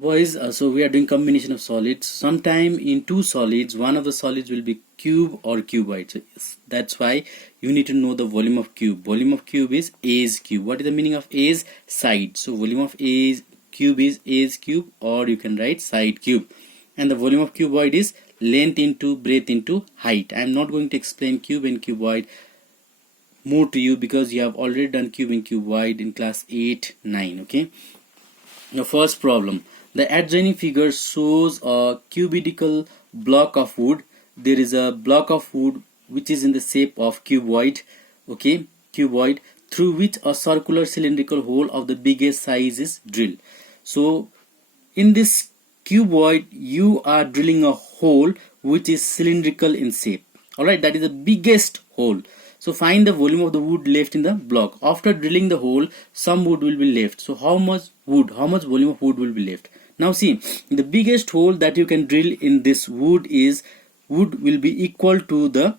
Boys, so we are doing combination of solids. Sometime in two solids, one of the solids will be cube or cuboid. So that's why you need to know the volume of cube. Volume of cube is A's cube. What is the meaning of A's? Side. So volume of A's cube is A's cube, or you can write side cube. And the volume of cuboid is length into breadth into height. I am not going to explain cube and cuboid more to you because you have already done cube and cuboid in class 8, 9. Okay. Now first problem. The adjoining figure shows a cubical block of wood. There is a block of wood which is in the shape of cuboid, okay, cuboid, through which a circular cylindrical hole of the biggest size is drilled. So in this cuboid you are drilling a hole which is cylindrical in shape. Alright, that is the biggest hole. So find the volume of the wood left in the block. After drilling the hole, some wood will be left. So how much volume of wood will be left? Now see, the biggest hole that you can drill in this wood will be equal to the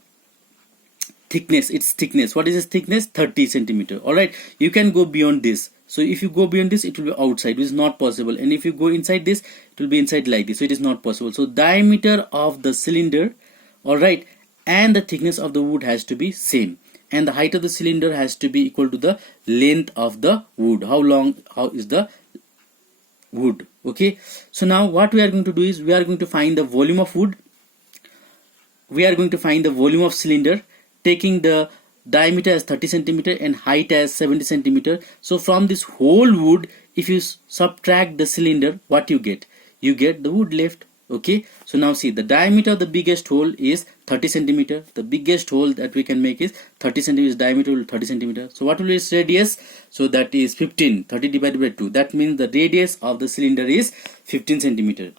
thickness, its thickness. What is its thickness? 30 centimeter. Alright, you can go beyond this. So if you go beyond this, it will be outside, which is not possible. And if you go inside this, it will be inside like this. So it is not possible. So diameter of the cylinder, alright, and the thickness of the wood has to be same. And the height of the cylinder has to be equal to the length of the wood. How is the wood? Okay, so now what we are going to do is we are going to find the volume of wood. We are going to find the volume of cylinder, taking the diameter as 30 centimeter and height as 70 centimeter. So from this whole wood, if you subtract the cylinder, what you get? You get the wood left. Okay, so now see, the diameter of the biggest hole is 30 centimeter. The biggest hole that we can make is 30 centimeters, diameter will 30 centimeter. So what will be its radius? So that is 15. 30 divided by 2. That means the radius of the cylinder is 15 centimeter.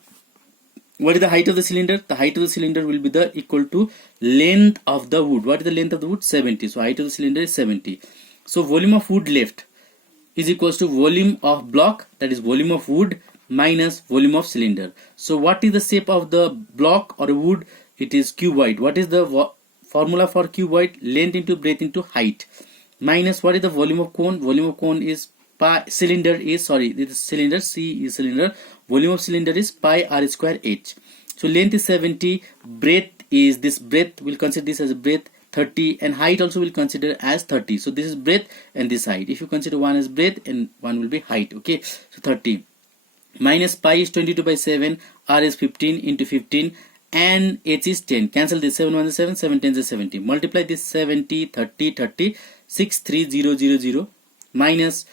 What is the height of the cylinder? The height of the cylinder will be the equal to length of the wood. What is the length of the wood? 70. So height of the cylinder is 70. So volume of wood left is equals to volume of block, that is volume of wood, minus volume of cylinder. So what is the shape of the block or wood? It is cuboid. What is the formula for cuboid? Length into breadth into height, minus what is the volume of cone? Volume of cone is pi, cylinder is, sorry, this is cylinder, C is cylinder, volume of cylinder is pi r square h. So length is 70, breadth is, this breadth, we'll consider this as a breadth, 30, and height also will consider as 30. So this is breadth and this height. If you consider one as breadth and one will be height, okay, so 30. Minus pi is 22 by 7, r is 15 into 15, and h is 10. Cancel this, 7 1 is 7, 7 10 is 70. Multiply this 70, 30, 30, 6 3 0 0 0, minus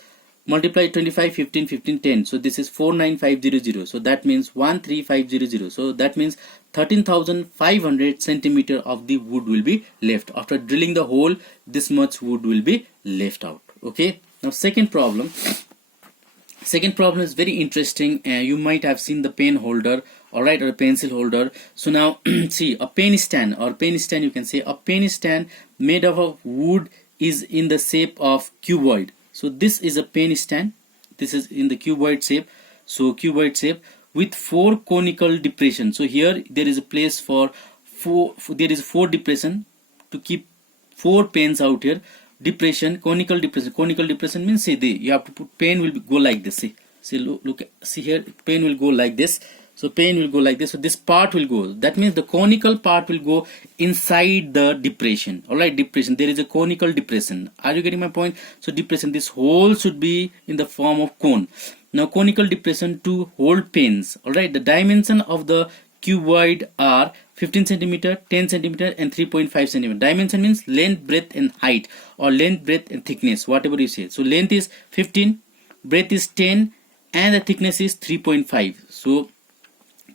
multiply 25, 15, 15, 10. So this is 49500. So that means 13500. So that means 13,500 centimeter of the wood will be left. After drilling the hole, this much wood will be left out. Okay. Now second problem. Second problem is very interesting. You might have seen the pen holder, alright, or a pencil holder. So now see, a pen stand, or pen stand, you can say a pen stand made of wood is in the shape of cuboid. So this is a pen stand. This is in the cuboid shape. So cuboid shape with 4 conical depression. So here there is a place for there is 4 depression to keep 4 pens out here. Depression, conical depression. Conical depression means, see, you have to put, pen will go like this. See, look, see here, pen will go like this. So pen will go like this. So this part will go. That means the conical part will go inside the depression. Alright, depression. There is a conical depression. Are you getting my point? So depression, this hole should be in the form of cone. Now conical depression to hold pens. Alright, the dimension of the cuboid are 15 centimeter, 10 centimeter, and 3.5 centimeter. Dimension means length, breadth, and height, or length, breadth, and thickness, whatever you say. So length is 15, breadth is 10, and the thickness is 3.5. So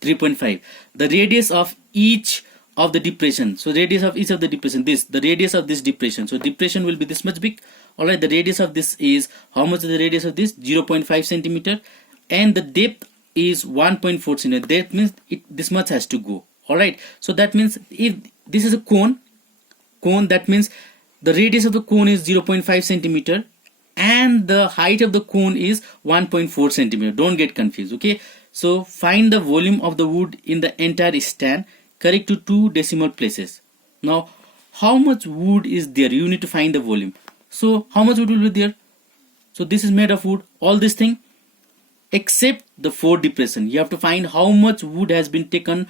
3.5. The radius of each of the depression. So radius of each of the depression. The radius of this depression. So depression will be this much big. Alright, the radius of this is, how much is the radius of this? 0.5 centimeter, and the depth is 1.4 centimeter. That means this much has to go. Alright, so that means if this is a cone, that means the radius of the cone is 0.5 centimeter and the height of the cone is 1.4 centimeter. Don't get confused, okay? So find the volume of the wood in the entire stand, correct to 2 decimal places. Now how much wood is there? You need to find the volume. So how much wood will be there? So this is made of wood, all this thing. except the 4 depression. You have to find how much wood has been taken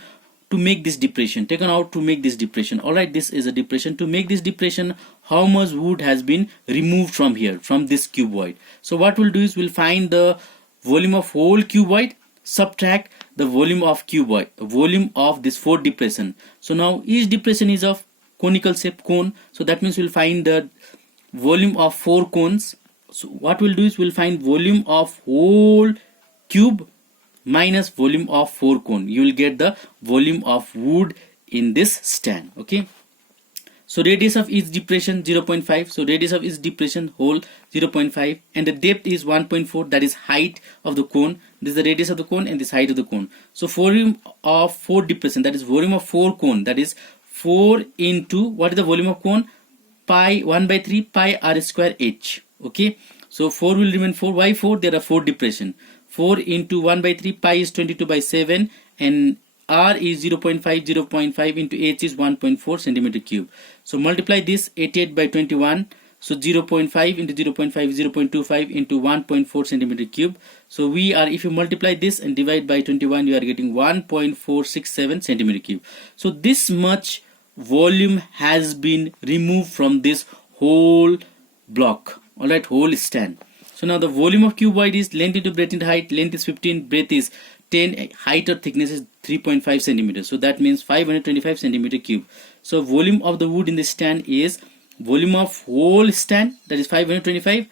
to make this depression, taken out to make this depression. Alright, this is a depression. To make this depression, how much wood has been removed from here, from this cuboid. So what we'll do is we'll find the volume of whole cuboid, subtract the volume of cuboid, volume of this 4 depression. So now each depression is of conical shape, cone. So that means we'll find the volume of 4 cones. So what we'll do is we'll find volume of whole cube minus volume of 4 cone. You will get the volume of wood in this stand. Okay. So radius of each depression 0.5. So radius of each depression whole 0.5, and the depth is 1.4. That is height of the cone. This is the radius of the cone and this height of the cone. So volume of 4 depression, that is volume of 4 cone, that is 4 into what is the volume of cone? Pi 1 by 3 pi r square h. Okay. So 4 will remain 4. Why 4? There are 4 depression. 4 into 1 by 3 pi is 22 by 7, and r is 0.5 into h is 1.4 centimeter cube. So multiply this 88 by 21. So 0.5 into 0.5 is 0.25 into 1.4 centimeter cube. So we are, if you multiply this and divide by 21, you are getting 1.467 centimeter cube. So this much volume has been removed from this whole block. Alright, whole stand. So now the volume of cuboid is length into breadth into height. Length is 15, breadth is 10, height or thickness is 3.5 centimeters. So that means 525 centimeter cube. So volume of the wood in this stand is volume of whole stand, that is 525,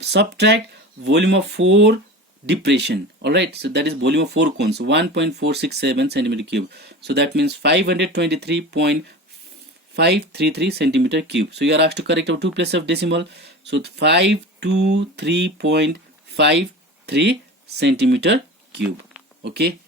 subtract volume of 4 depression. Alright, so that is volume of 4 cones, 1.467 centimeter cube. So that means 523.533 centimeter cube. So you are asked to correct our 2 places of decimal. So 523.53 centimeter cube. Okay.